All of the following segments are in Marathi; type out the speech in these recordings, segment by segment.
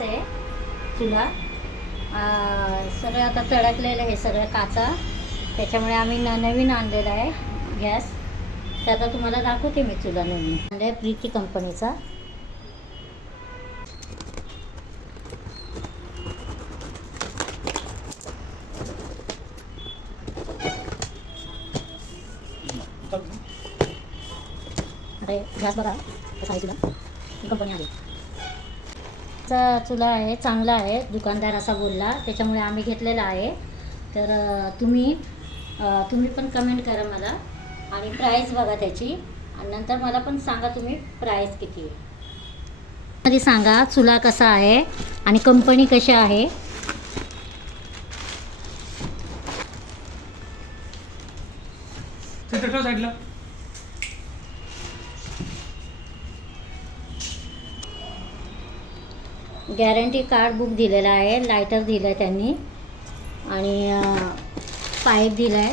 गॅस आहे, चुला सगळं आता तडकलेलं आहे, सगळं काचा. त्याच्यामुळे आम्ही नवीन आणलेला आहे गॅस. तर आता तुम्हाला दाखवते मी चुला नवीन आणलाय प्रीती कंपनीचा. अरे गॅस बघा कसा आहे, चुला ही कंपनी आहे. चुला आहे, चांगला आहे, दुकानदार असा बोलला, त्याच्यामुळे आम्ही घेतलेला आहे. तर तुम्ही पण कमेंट करा मला आणि प्राईस बघा त्याची, आणि नंतर मला पण सांगा तुम्ही प्राईस किती आहे. मध्ये सांगा चुला कसा आहे आणि कंपनी कशी आहे. गॅरंटी कार्ड बुक दिलेला आहे, लायटर दिलं आहे त्यांनी, आणि पाईप दिला आहे,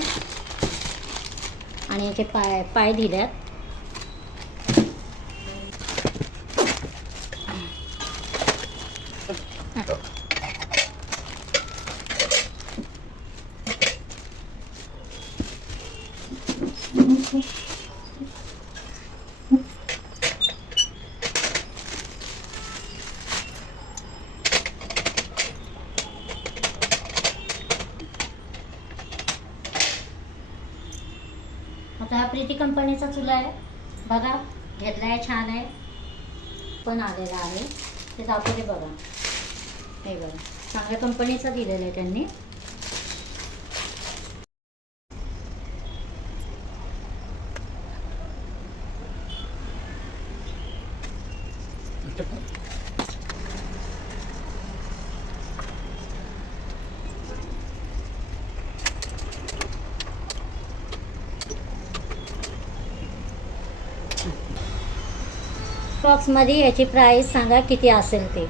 आणि याचे पाय दिल्यात. आता हा प्रीती कंपनीचा चुला आहे बघा, घेतला आहे, छान आहे, पण आलेला आहे. ते दाखवते बघा, हे बघा चांगल्या कंपनीचा दिलेला आहे त्यांनी. बॉक्समध्ये याची प्राईस सांगा किती असेल ते.